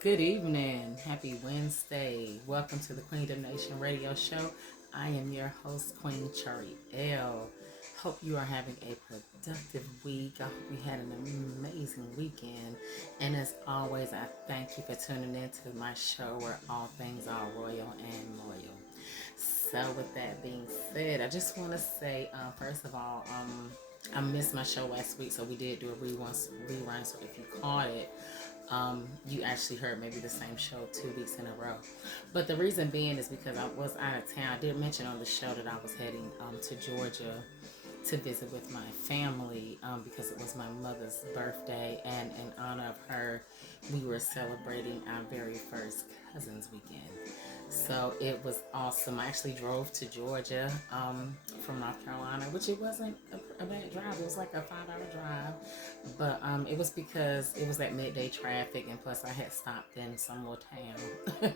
Good evening. Happy Wednesday. Welcome to the QueendomNation radio show. I am your host, Queen Cherry L. Hope you are having a productive week. I hope you had an amazing weekend. And as always, I thank you for tuning in to my show where all things are royal and loyal. So, with that being said, I just want to say, first of all, I missed my show last week, so we did do a rerun. So if you caught it, you actually heard maybe the same show 2 weeks in a row. But the reason being is because I was out of town. I did mention on the show that I was heading to Georgia to visit with my family because it was my mother's birthday, and in honor of her, we were celebrating our very first cousins weekend. So it was awesome. I actually drove to Georgia from North Carolina, which it wasn't a bad drive. It was like a 5 hour drive, but it was because it was that midday traffic, and plus I had stopped in some little town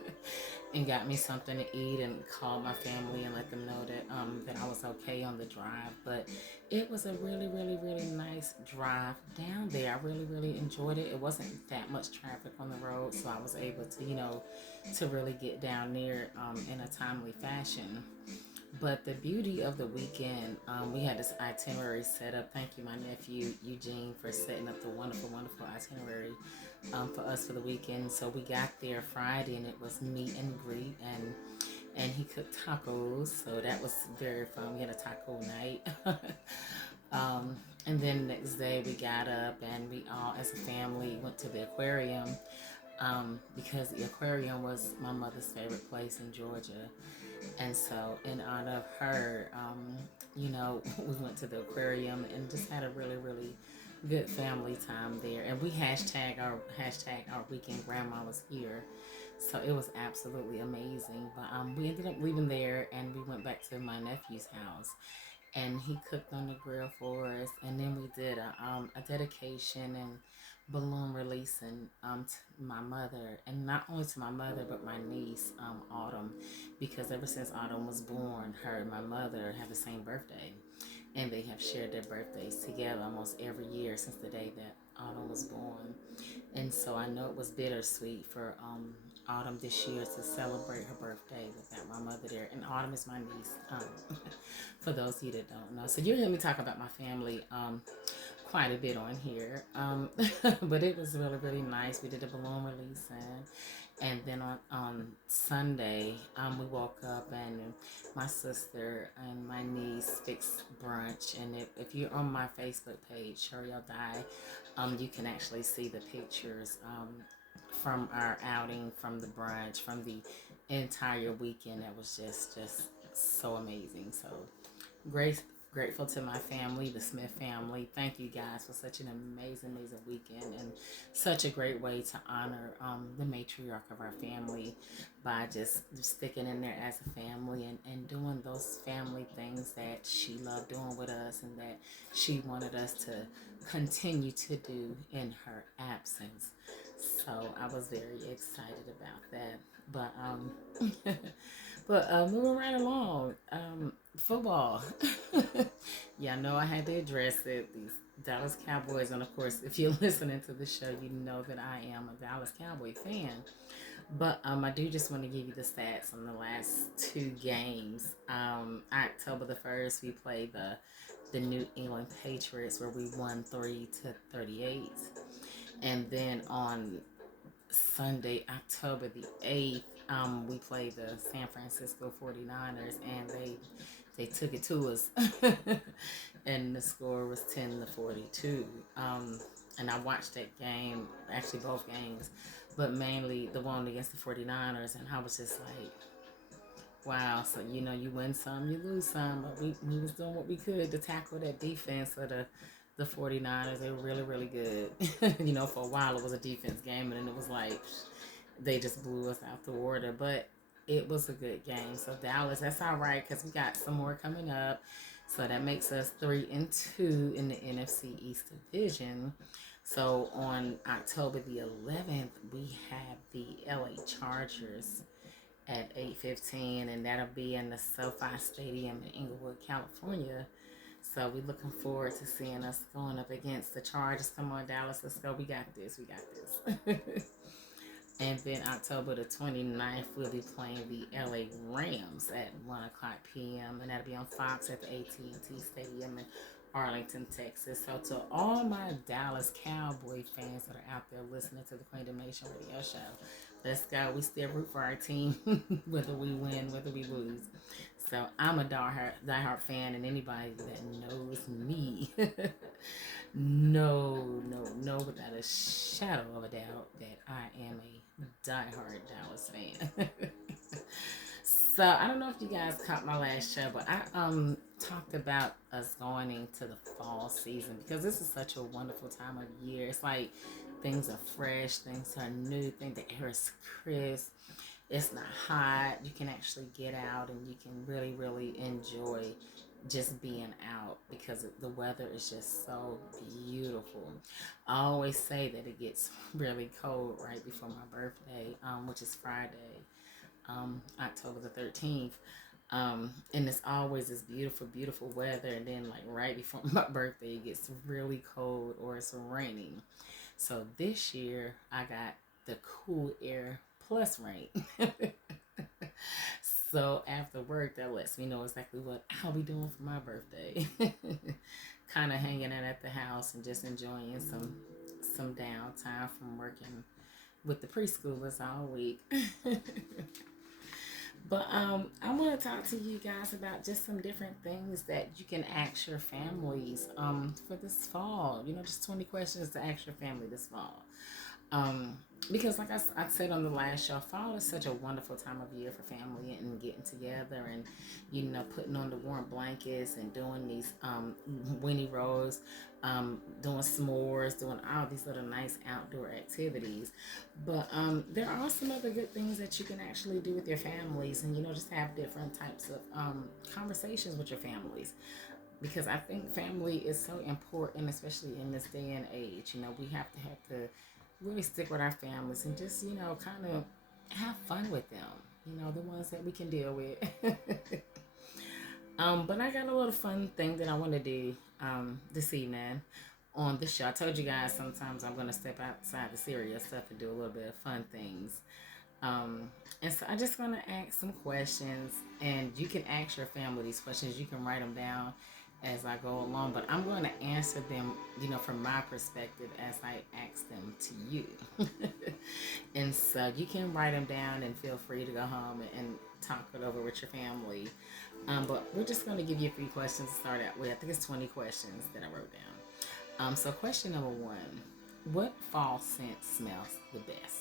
and got me something to eat and called my family and let them know that I was okay on the drive. But it was a really, really, really nice drive down there. I really, really enjoyed it. It wasn't that much traffic on the road, so I was able to, to really get down there in a timely fashion. But the beauty of the weekend, we had this itinerary set up. Thank you, my nephew Eugene, for setting up the wonderful, wonderful itinerary for us for the weekend. So we got there Friday, and it was meet and greet, and he cooked tacos. So that was very fun. We had a taco night. And then the next day we got up and we all, as a family, went to the aquarium because the aquarium was my mother's favorite place in Georgia. And so, in honor of her, we went to the aquarium and just had a really, really good family time there. And we hashtag our weekend grandma was here. So it was absolutely amazing. But we ended up leaving there and we went back to my nephew's house. And he cooked on the grill for us. And then we did a dedication and balloon releasing to my mother, and not only to my mother but my niece Autumn, because ever since Autumn was born, her and my mother have the same birthday, and they have shared their birthdays together almost every year since the day that Autumn was born. And so I know it was bittersweet for Autumn this year to celebrate her birthday without my mother there. And Autumn is my niece, for those of you that don't know. So you'll hear me talk about my family quite a bit on here. But it was really, really nice. We did a balloon release, and then on Sunday, we woke up and my sister and my niece fixed brunch. And if you're on my Facebook page, Sherry Die, you can actually see the pictures from our outing, from the brunch, from the entire weekend. That was just so amazing. So great, grateful to my family, the Smith family. Thank you guys for such an amazing, amazing weekend, and such a great way to honor the matriarch of our family by just sticking in there as a family, and doing those family things that she loved doing with us and that she wanted us to continue to do in her absence. So I was very excited about that. But moving right along, football. Yeah, I know I had to address it. These Dallas Cowboys, and of course, if you're listening to the show, you know that I am a Dallas Cowboy fan. But I do just want to give you the stats on the last two games. October the 1st, we played the New England Patriots, where we won 30-38, and then on Sunday, October the 8th, we played the San Francisco 49ers, and they took it to us. And the score was 10-42. And I watched that game, actually both games, but mainly the one against the 49ers, and I was just like, wow. So you win some, you lose some, but we was doing what we could to tackle that defense of the 49ers. They were really, really good. For a while it was a defense game, and then it was like they just blew us out the water. But it was a good game. So Dallas, that's all right, because we got some more coming up. So that makes us 3-2 in the NFC East Division. So on October the 11th, we have the LA Chargers at 8:15, and that'll be in the SoFi Stadium in Inglewood, California. So we're looking forward to seeing us going up against the Chargers. Come on, Dallas, let's go. We got this. We got this. And then October the 29th, we'll be playing the LA Rams at 1 o'clock p.m. And that'll be on Fox at the AT&T Stadium in Arlington, Texas. So to all my Dallas Cowboy fans that are out there listening to the Queendom Nation radio show, let's go. We still root for our team, whether we win, whether we lose. So I'm a diehard fan, and anybody that knows me no, without a shadow of a doubt that I am a diehard Dallas fan. So I don't know if you guys caught my last show, but I talked about us going into the fall season because this is such a wonderful time of year. It's like things are fresh, things are new, the air is crisp, it's not hot. You can actually get out and you can really enjoy just being out because the weather is just so beautiful. I always say that it gets really cold right before my birthday, which is Friday, October the 13th. And it's always this beautiful weather, and then like right before my birthday it gets really cold or it's raining. So this year I got the cool air plus rain. So after work, that lets me know exactly what I'll be doing for my birthday. Kind of hanging out at the house and just enjoying some downtime from working with the preschoolers all week. But I want to talk to you guys about just some different things that you can ask your families for this fall. Just 20 questions to ask your family this fall. Um, because like I said on the last show, fall is such a wonderful time of year for family and getting together and putting on the warm blankets and doing these weenie rolls, doing s'mores, doing all these little nice outdoor activities. But there are some other good things that you can actually do with your families, and just have different types of conversations with your families, because I think family is so important, especially in this day and age. We have to really stick with our families and just, kind of have fun with them. The ones that we can deal with. But I got a little fun thing that I want to do this evening on the show. I told you guys sometimes I'm going to step outside the serious stuff and do a little bit of fun things. Um, and so I just want to ask some questions, and you can ask your family these questions. You can write them down as I go along, but I'm going to answer them, from my perspective as I ask them to you. And so you can write them down and feel free to go home and talk it over with your family. But we're just going to give you a few questions to start out with. I think it's 20 questions that I wrote down. So question number one, what fall scent smells the best?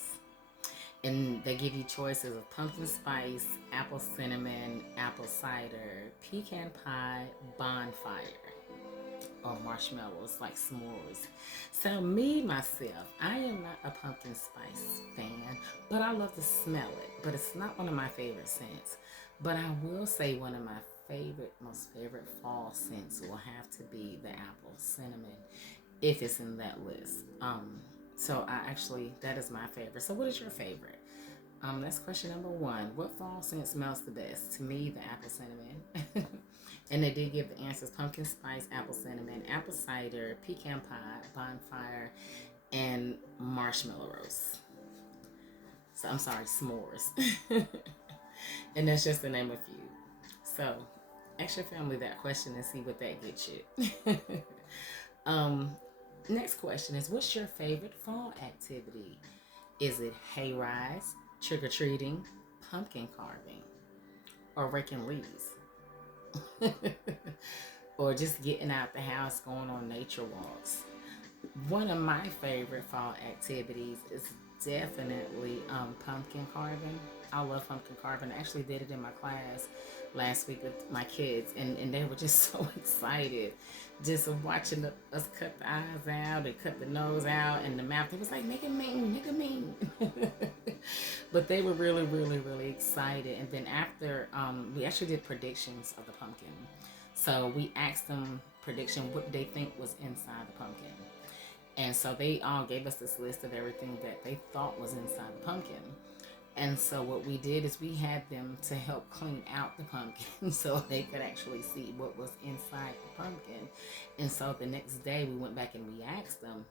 And they give you choices of pumpkin spice, apple cinnamon, apple cider, pecan pie, bonfire, or marshmallows like s'mores. So me, myself, I am not a pumpkin spice fan, but I love to smell it. But it's not one of my favorite scents. But I will say one of my most favorite fall scents will have to be the apple cinnamon, if it's in that list. So that is my favorite. So what is your favorite? That's question number one. What fall scent smells the best? To me, the apple cinnamon. And they did give the answers: pumpkin spice, apple cinnamon, apple cider, pecan pie, bonfire, and marshmallow roast. So I'm sorry, s'mores. And that's just to name a few. So ask your family that question and see what that gets you. um, Next question is, what's your favorite fall activity? Is it hay rides, trick-or-treating, pumpkin carving, or raking leaves? Or just getting out the house, going on nature walks? One of my favorite fall activities is definitely pumpkin carving. I love pumpkin carving. I actually did it in my class last week with my kids, and they were just so excited just watching us cut the eyes out and cut the nose out and the mouth. It was like, make it mean, make it mean. But they were really excited. And then after, we actually did predictions of the pumpkin. So we asked them prediction what they think was inside the pumpkin. And so they all gave us this list of everything that they thought was inside the pumpkin. And so what we did is we had them to help clean out the pumpkin so they could actually see what was inside the pumpkin. And so the next day we went back and we asked them,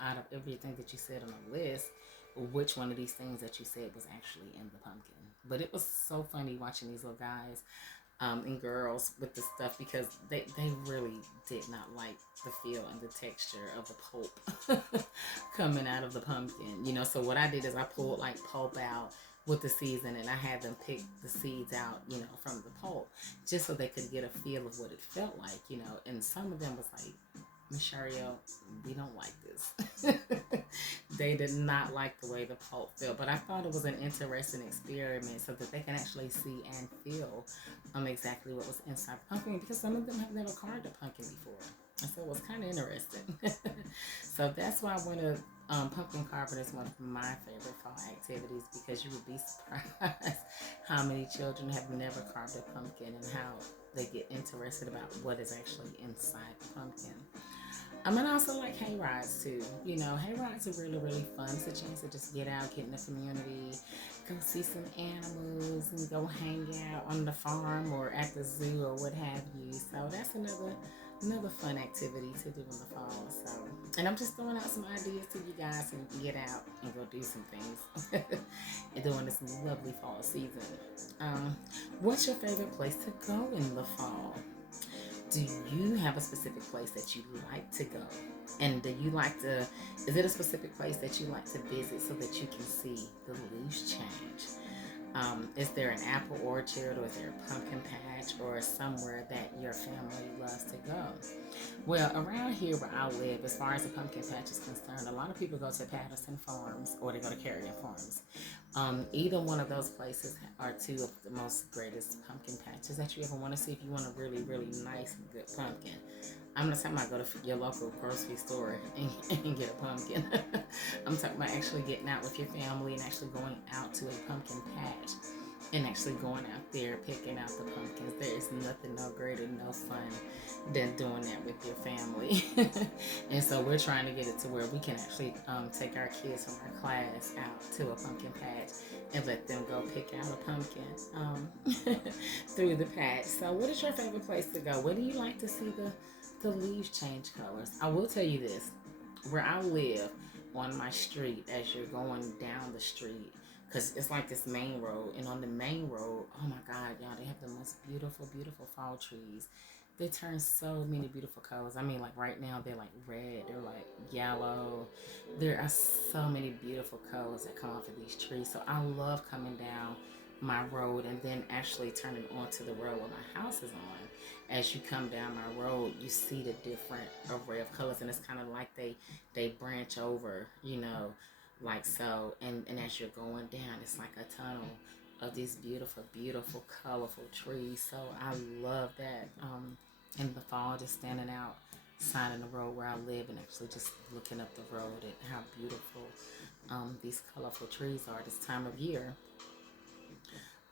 out of everything that you said on the list, which one of these things that you said was actually in the pumpkin. But it was so funny watching these little guys and girls with the stuff because they really did not like the feel and the texture of the pulp coming out of the pumpkin. So what I did is I pulled like pulp out with the seeds in it, and I had them pick the seeds out, from the pulp, just so they could get a feel of what it felt like. And some of them was like, Miss Shariel, we don't like this. They did not like the way the pulp felt, but I thought it was an interesting experiment so that they can actually see and feel exactly what was inside the pumpkin, because some of them have never carved a pumpkin before. And so it was kind of interesting. So that's why I went to pumpkin carving is one of my favorite fall activities, because you would be surprised how many children have never carved a pumpkin and how they get interested about what is actually inside the pumpkin. And I also like hay rides too. Hay rides are really, really fun. It's a chance to just get out, get in the community, go see some animals, and go hang out on the farm or at the zoo or what have you. So that's another fun activity to do in the fall. So, and I'm just throwing out some ideas to you guys so you can get out and go do some things and during this lovely fall season. What's your favorite place to go in the fall? Do you have a specific place that you like to go? And is it a specific place that you like to visit so that you can see the leaves change? Is there an apple orchard, or is there a pumpkin patch, or somewhere that your family loves to go? Well, around here where I live, as far as the pumpkin patch is concerned, a lot of people go to Patterson Farms or they go to Carrion Farms. Either one of those places are two of the most greatest pumpkin patches that you ever want to see if you want a really, really nice, good pumpkin. I'm not talking about go to your local grocery store and get a pumpkin. I'm talking about actually getting out with your family and actually going out to a pumpkin patch and actually going out there picking out the pumpkins. There is nothing no greater, no fun than doing that with your family. And so we're trying to get it to where we can actually take our kids from our class out to a pumpkin patch and let them go pick out a pumpkin through the patch. So what is your favorite place to go? Where do you like to see the leaves change colors? I will tell you this. Where I live, on my street, as you're going down the street, because it's like this main road, and on the main road, oh my God, y'all, they have the most beautiful, beautiful fall trees. They turn so many beautiful colors. I mean, like right now, they're like red, they're like yellow. There are so many beautiful colors that come off of these trees. So I love coming down my road and then actually turning onto the road where my house is on. As you come down my road, you see the different array of colors, and it's kind of like they branch over, like so. And as you're going down, it's like a tunnel of these beautiful, beautiful, colorful trees. So I love that. In the fall, just standing out side of the road where I live and actually just looking up the road at how beautiful these colorful trees are this time of year.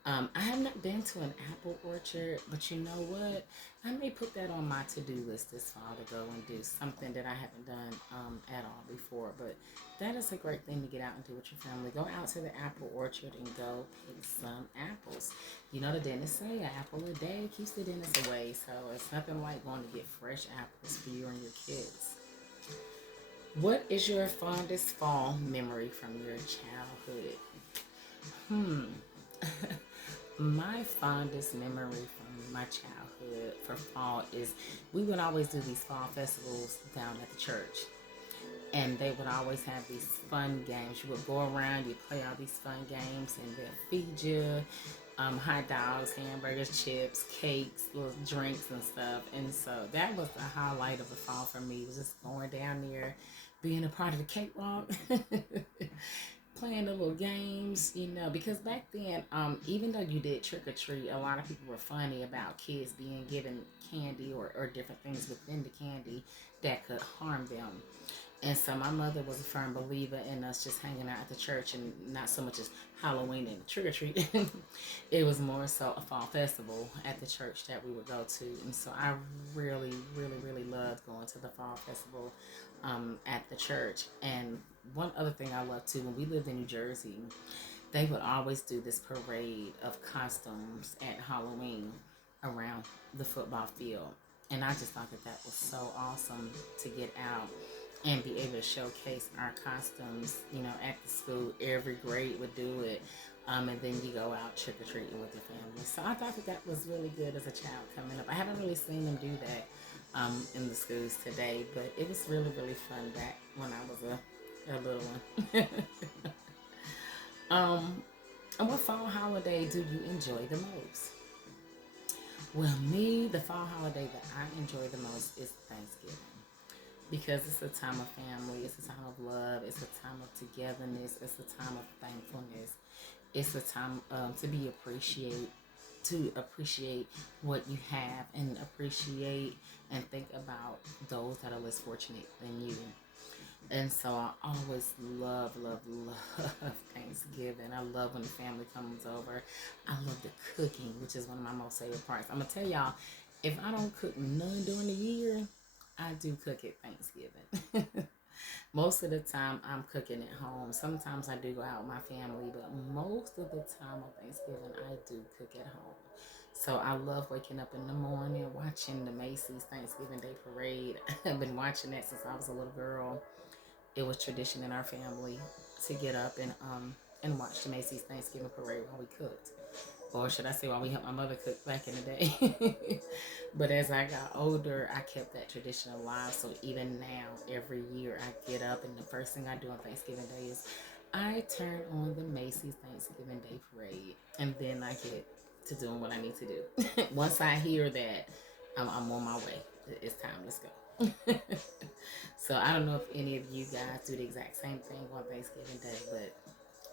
I have not been to an apple orchard, but you know what? I may put that on my to-do list this fall to go and do something that I haven't done at all before. But that is a great thing to get out and do with your family. Go out to the apple orchard and go pick some apples. The dentists say an apple a day keeps the dentist away, so it's nothing like going to get fresh apples for you and your kids. What is your fondest fall memory from your childhood? Hmm. My fondest memory from my childhood for fall is we would always do these fall festivals down at the church. And they would always have these fun games. You would go around, you play all these fun games, and they'll feed you hot dogs, hamburgers, chips, cakes, little drinks and stuff. And so that was the highlight of the fall for me, was just going down there, being a part of the cakewalk. Playing the little games, because back then, even though you did trick or treat, a lot of people were funny about kids being given candy or different things within the candy that could harm them. And so my mother was a firm believer in us just hanging out at the church and not so much as Halloween and trick or treat. It was more so a fall festival at the church that we would go to. And so I really, really, really loved going to the fall festival at the church. And one other thing I loved too, when we lived in New Jersey, they would always do this parade of costumes at Halloween around the football field. And I just thought that was so awesome to get out and be able to showcase our costumes, at the school. Every grade would do it. And then you go out trick or treating with your family. So I thought that was really good as a child coming up. I haven't really seen them do that in the schools today, but it was really, really fun back when I was a little one. um, and what fall holiday do you enjoy the most? Well, me, the fall holiday that I enjoy the most is Thanksgiving because it's a time of family, it's a time of love, it's a time of togetherness, it's a time of thankfulness, it's a time to appreciate what you have and appreciate and think about those that are less fortunate than you. And so I always love, love, love Thanksgiving. I love when the family comes over. I love the cooking, which is one of my most favorite parts. I'm gonna tell y'all, if I don't cook none during the year, I do cook at Thanksgiving. Most of the time I'm cooking at home. Sometimes I do go out with my family, but most of the time on Thanksgiving I do cook at home. So I love waking up in the morning, watching the Macy's Thanksgiving Day Parade. I've been watching that since I was a little girl. It was tradition in our family to get up and watch the Macy's Thanksgiving Parade while we cooked. Or should I say while we helped my mother cook back in the day. But as I got older, I kept that tradition alive. So even now, every year I get up and the first thing I do on Thanksgiving Day is I turn on the Macy's Thanksgiving Day Parade. And then I get to doing what I need to do. Once I hear that, I'm on my way. It's time, let's go. So I don't know if any of you guys do the exact same thing on Thanksgiving Day, but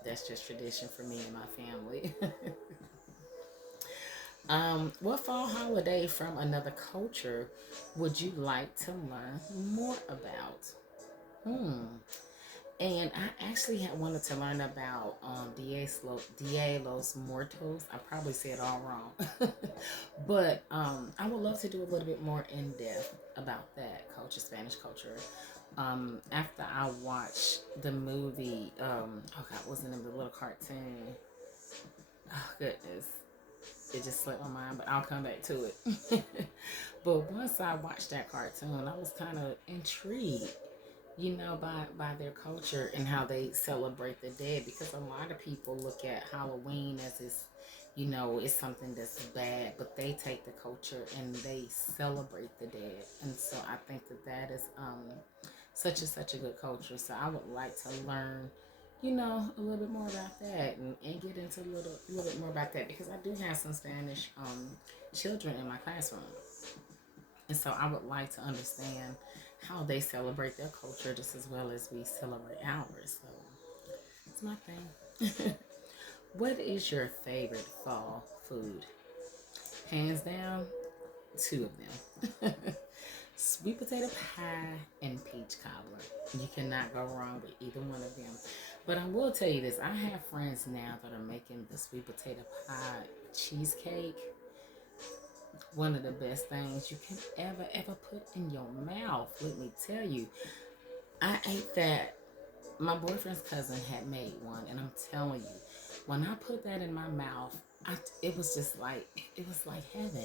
that's just tradition for me and my family. What fall holiday from another culture would you like to learn more about? Hmm. And I actually had wanted to learn about Dia los Muertos. I probably said it all wrong. But I would love to do a little bit more in depth about that culture, Spanish culture. After I watched the movie, oh God, what was the name of the little cartoon? Oh goodness, it just slipped my mind, but I'll come back to it. But once I watched that cartoon, I was kind of intrigued, by their culture and how they celebrate the dead. Because a lot of people look at Halloween as this, it's something that's bad, but they take the culture and they celebrate the dead. And so I think that is such a good culture. So I would like to learn, a little bit more about that and get into a little bit more about that because I do have some Spanish children in my classroom. And so I would like to understand how they celebrate their culture just as well as we celebrate ours. So it's my thing. What is your favorite fall food? Hands down, two of them. Sweet potato pie and peach cobbler. You cannot go wrong with either one of them. But I will tell you this, I have friends now that are making the sweet potato pie cheesecake. One of the best things you can ever put in your mouth. Let me tell you, I ate that. My boyfriend's cousin had made one, and I'm telling you, when I put that in my mouth, it was just like it was like heaven.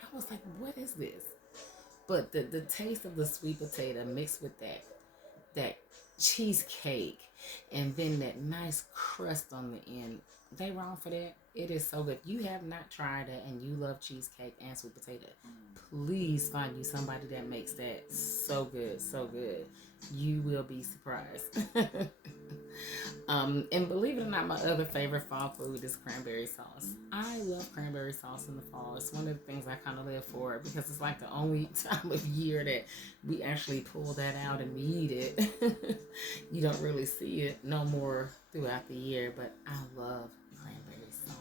I was like, what is this? But the taste of the sweet potato mixed with that cheesecake and then that nice crust on the end. They wrong for that. It is so good. If you have not tried it and you love cheesecake and sweet potato, please find you somebody that makes that so good, so good. You will be surprised. And believe it or not, my other favorite fall food is cranberry sauce. I love cranberry sauce in the fall. It's one of the things I kind of live for because it's like the only time of year that we actually pull that out and we eat it. You don't really see it no more throughout the year, but I love cranberry sauce.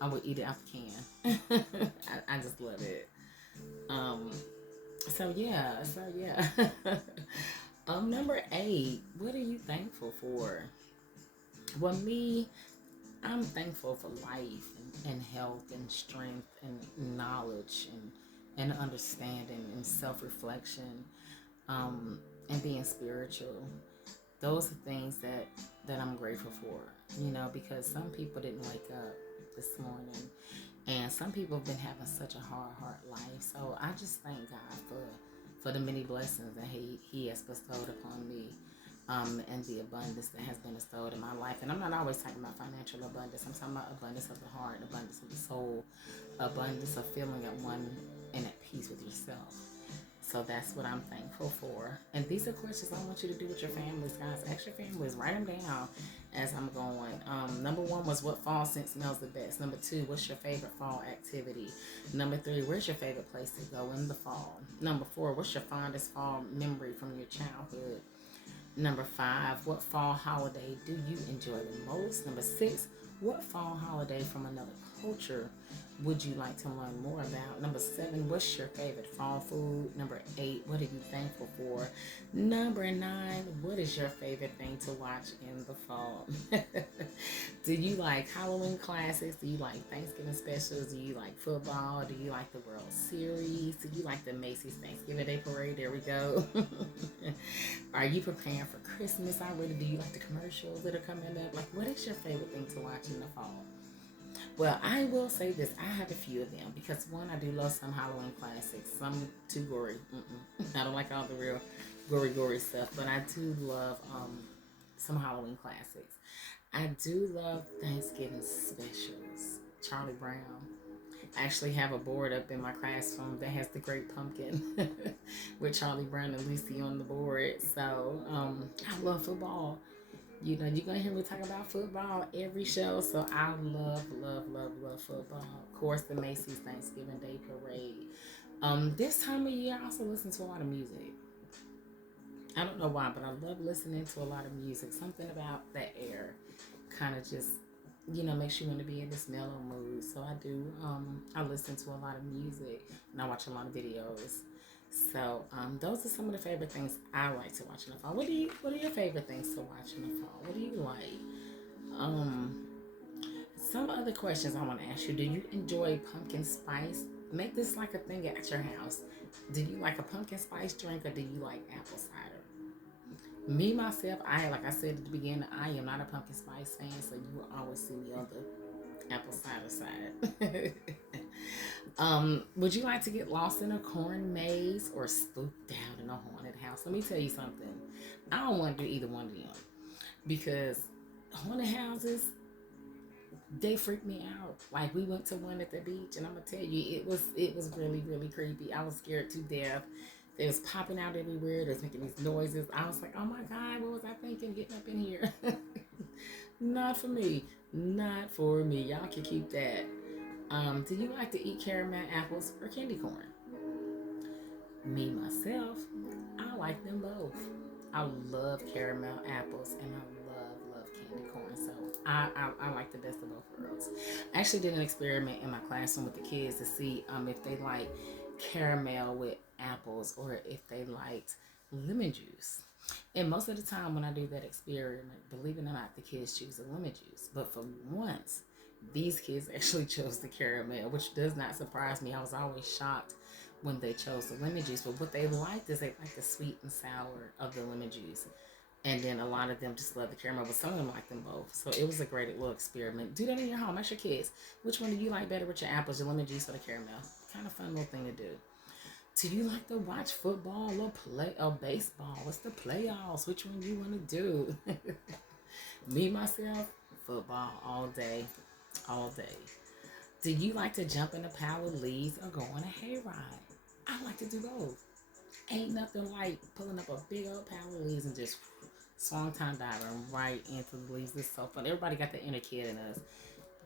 I would eat it out the can. I just love it. Um, so yeah. Number 8. What are you thankful for? Well, me, I'm thankful for life and health and strength and knowledge and understanding and self-reflection, and being spiritual. Those are things that I'm grateful for. Because some people didn't wake up this morning, and some people have been having such a hard life. So I just thank God for the many blessings that he has bestowed upon me, and the abundance that has been bestowed in my life. And I'm not always talking about financial abundance. I'm talking about abundance of the heart, abundance of the soul, abundance of feeling at one and at peace with yourself. So that's what I'm thankful for. And these are questions I want you to do with your families, guys. Ask your families. Write them down as I'm going. Number one was, what fall scent smells the best? Number two, what's your favorite fall activity? Number three, where's your favorite place to go in the fall? Number four, what's your fondest fall memory from your childhood? Number five, what fall holiday do you enjoy the most? Number six, what fall holiday from another culture would you like to learn more about? Number seven, what's your favorite fall food? Number eight, what are you thankful for? Number nine, what is your favorite thing to watch in the fall? Do you like Halloween classics? Do you like Thanksgiving specials? Do you like football? Do you like the World Series? Do you like the Macy's Thanksgiving Day Parade? There we go. Are you preparing for Christmas already? Do you like the commercials that are coming up? Like, what is your favorite thing to watch in the fall? Well, I will say this. I have a few of them because, one, I do love some Halloween classics. Some too gory. I don't like all the real gory stuff, but I do love some Halloween classics. I do love Thanksgiving specials. Charlie Brown. I actually have a board up in my classroom that has the Great Pumpkin with Charlie Brown and Lucy on the board. So I love football. You know, you're going to hear me talk about football every show. So I love football. Of course, the Macy's Thanksgiving Day Parade. This time of year, I also listen to a lot of music. I don't know why, but I love listening to a lot of music. Something about that air kind of just, makes you want to be in this mellow mood. So I do. I listen to a lot of music and I watch a lot of videos. So those are some of the favorite things I like to watch in the fall. What are your favorite things to watch in the fall? What do you like? Um, some other questions I want to ask you. Do you enjoy pumpkin spice? Make this like a thing at your house. Do you like a pumpkin spice drink or do you like apple cider? Me myself, like I said at the beginning, I am not a pumpkin spice fan, so you will always see me on the apple cider side. Would you like to get lost in a corn maze or spooked out in a haunted house? Let me tell you something. I don't want to do either one of them because haunted houses, they freak me out. Like, we went to one at the beach, and I'm gonna tell you, it was really creepy. I was scared to death. It was popping out everywhere. It was making these noises. I was like, oh my God, what was I thinking getting up in here? Not for me. Not for me. Y'all can keep that. Do you like to eat caramel apples or candy corn? Me, myself, I like them both. I love caramel apples and I love candy corn. So I like the best of both worlds. I actually did an experiment in my classroom with the kids to see if they like caramel with apples or if they liked lemon juice. And most of the time when I do that experiment, believe it or not, the kids choose the lemon juice. But for once, these kids actually chose the caramel, which does not surprise me. I was always shocked when they chose the lemon juice. But what they liked is they liked the sweet and sour of the lemon juice. And then a lot of them just love the caramel, but some of them like them both. So it was a great little experiment. Do that in your home. Ask your kids, which one do you like better with your apples, your lemon juice, or the caramel? Kind of fun little thing to do. Do you like to watch football or baseball? What's the playoffs? Which one you want to do? Me, myself, football all day. All day. Do you like to jump in a pile of leaves or go on a hayride? I like to do both. Ain't nothing like pulling up a big old pile of leaves and just swan time diving right into the leaves. It's so fun. Everybody got the inner kid in us.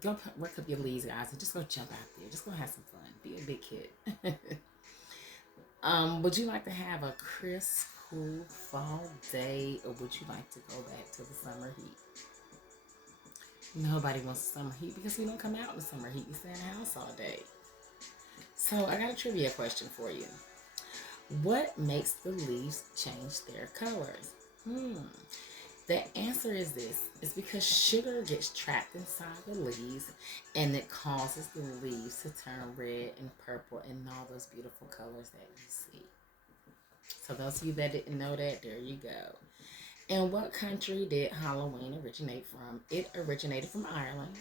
Go work up your leaves, guys, and just go jump out there. Just go have some fun. Be a big kid. Would you like to have a crisp, cool fall day, or would you like to go back to the summer heat? Nobody wants summer heat because we don't come out in the summer heat. We stay in the house all day. So I got a trivia question for you. What makes the leaves change their colors? The answer is this. It's because sugar gets trapped inside the leaves and it causes the leaves to turn red and purple and all those beautiful colors that you see. So those of you that didn't know that, there you go. And what country did Halloween originate from? It originated from Ireland.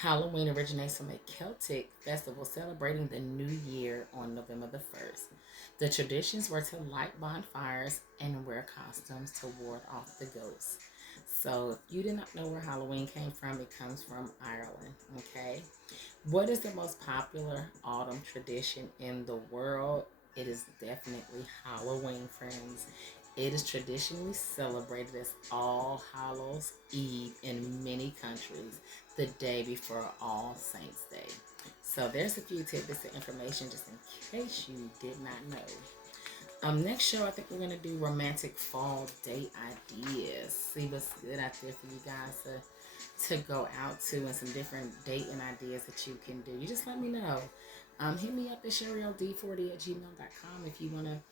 Halloween originates from a Celtic festival celebrating the new year on November the 1st. The traditions were to light bonfires and wear costumes to ward off the ghosts. So, if you did not know where Halloween came from, it comes from Ireland. Okay. What is the most popular autumn tradition in the world? It is definitely Halloween, friends. It is traditionally celebrated as All Hallows Eve in many countries, the day before All Saints Day. So there's a few tidbits of information just in case you did not know. Next show, I think we're gonna do romantic fall date ideas. See what's good out there for you guys to go out to, and some different dating ideas that you can do. You just let me know. Hit me up at SherrieLD40@gmail.com if you want to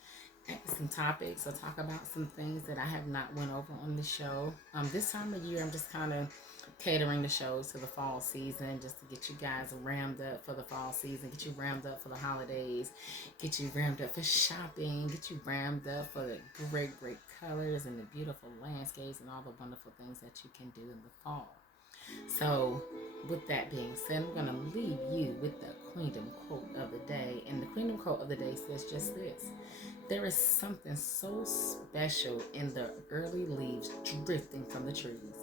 ask some topics or talk about some things that I have not went over on the show. This time of year, I'm just kind of catering the shows to the fall season, just to get you guys rammed up for the fall season, get you rammed up for the holidays, get you rammed up for shopping, get you rammed up for the great colors and the beautiful landscapes and all the wonderful things that you can do in the fall. So, with that being said, I'm going to leave you with the Queendom quote of the day. And the Queendom quote of the day says just this: there is something so special in the early leaves drifting from the trees,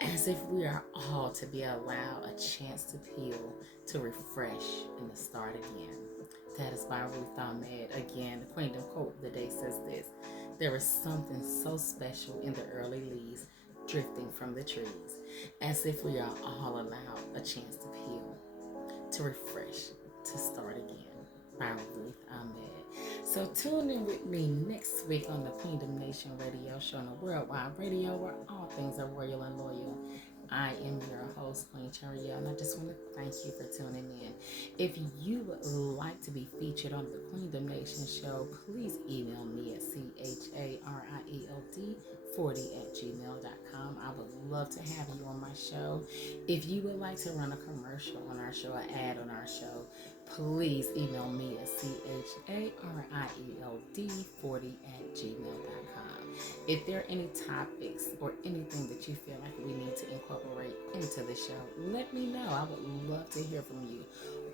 as if we are all to be allowed a chance to peel, to refresh, and to start again. That is by Ruth Ahmed. Again, the Queendom quote of the day says this: there is something so special in the early leaves drifting from the trees, as if we are all allowed a chance to peel, to refresh, to start again. By Ruth Ahmed. So tune in with me next week on the Queendom Nation radio show, on a worldwide radio where all things are royal and loyal. I am your host, Queen Cheria, and I just want to thank you for tuning in. If you would like to be featured on the Queendom Nation show, please email me at CHARIELD40@gmail.com. I would love to have you on my show. If you would like to run a commercial on our show, an ad on our show, please email me at CHARIELD40@gmail.com. If there are any topics or anything that you feel like we need to incorporate into the show, let me know. I would love to hear from you.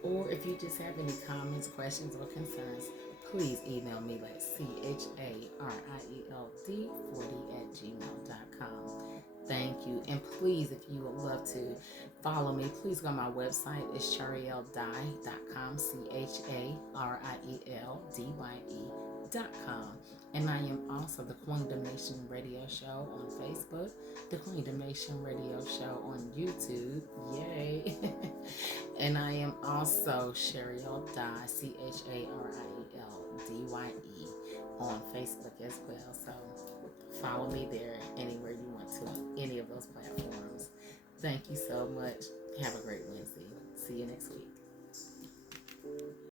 Or if you just have any comments, questions, or concerns, please email me at CHARIELD40@gmail.com. Thank you. And please, if you would love to follow me, please go to my website. It's charieldy.com, CHARIELDYE.com. And I am also the Queendom Nation Radio Show on Facebook, the Queendom Nation Radio Show on YouTube. Yay! And I am also Chariel Dye, CHARIELDYE, on Facebook as well. So follow me there anywhere you want to, any of those platforms. Thank you so much. Have a great Wednesday. See you next week.